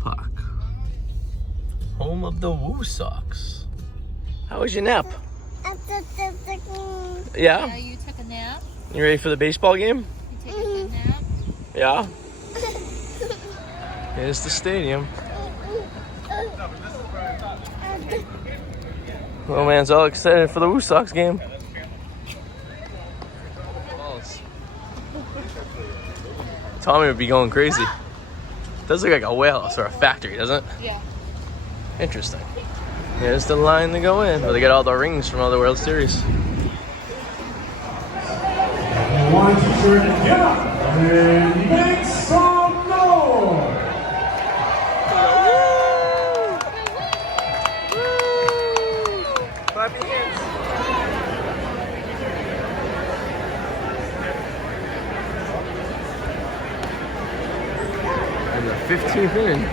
Park. Home of the Woo Sox. How was your nap? Yeah? You took a nap? You ready for the baseball game? You take a good nap? Yeah? Here's the stadium. Little man's all excited for the Woo Sox game. Tommy would be going crazy. Does look like a warehouse or a factory, doesn't it? Yeah. Interesting. Here's the line to go in, where they get all the rings from all the World Series. One t-shirt and get up and make some noise. Clap your hands. And the 15th inning.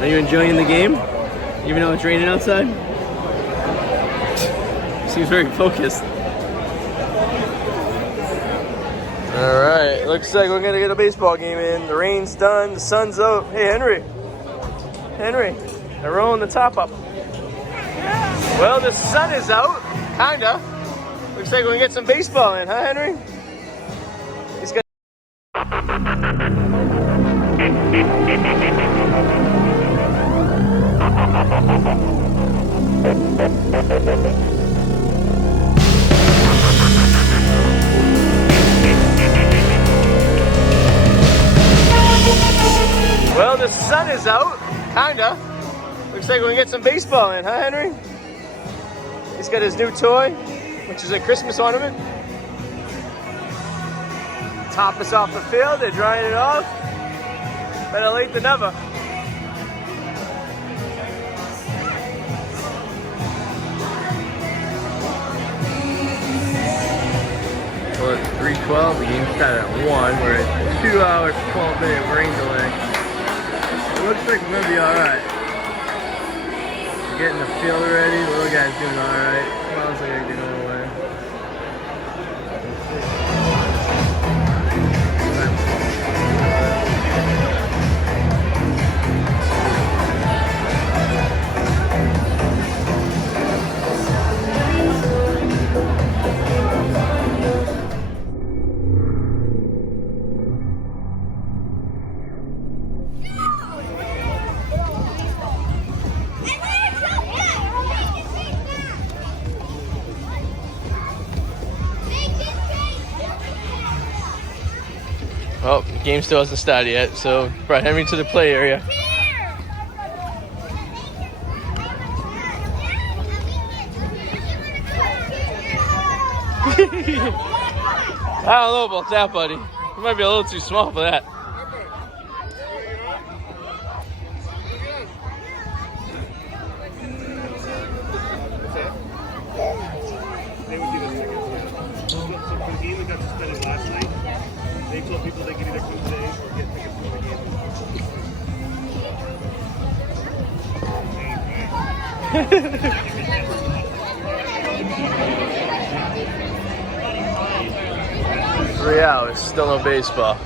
Are you enjoying the game? Even though it's raining outside? Seems very focused. Alright, looks like we're gonna get a baseball game in. The rain's done, the sun's out. Hey, Henry, they're rolling the top up. Well, the sun is out, kinda. Looks like we're gonna get some baseball in, huh, Henry? He's got. Well, the sun is out, kinda. Looks like we're gonna get some baseball in, huh, Henry? He's got his new toy, which is a Christmas ornament. Top us off the field, they're drying it off. Better late than never. Well, it's 3:12, the game started at 1. We're at 2 hours, 12-minute rain delay. It looks like we're gonna be alright. We're getting the field ready, the little guy's doing alright. Smells like they're going away. 'Well, the game still hasn't started yet, so brought Henry to the play area. I don't know about that, buddy. You might be a little too small for that. They told people they could either come today or get tickets for the game. 3 hours, still no baseball.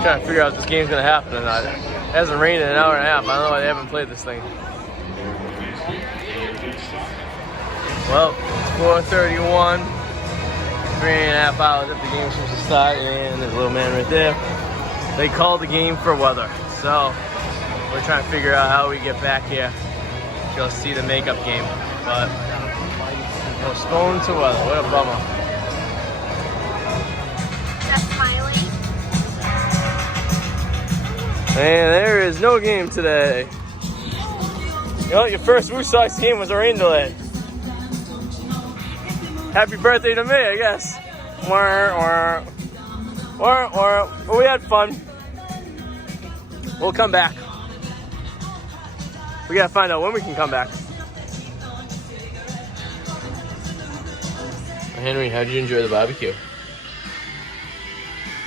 Trying to figure out if this game's gonna happen or not. It hasn't rained in an hour and a half. I don't know why they haven't played this thing. Well, it's 4:31. 3.5 hours after the game seems to start, and there's a little man right there. They called the game for weather, so we're trying to figure out how we get back here to go see the makeup game. But postponed to weather. What a bummer. And there is no game today. You know, your first Woo Sox game was a rain delay. Happy birthday to me, I guess. But we had fun. We'll come back. We gotta find out when we can come back. Henry, how did you enjoy the barbecue? You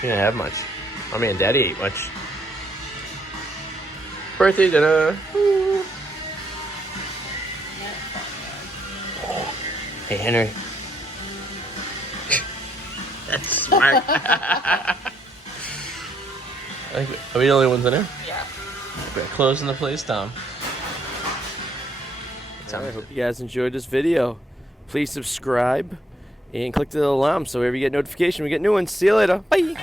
didn't have much. I mean, Daddy ate much. Birthday dinner. Hey, Henry. That's smart. Are we the only ones in there? Yeah. We're closing the place down. I hope you guys enjoyed this video. Please subscribe and click the alarm so whenever you get notification, we get new ones. See you later. Bye.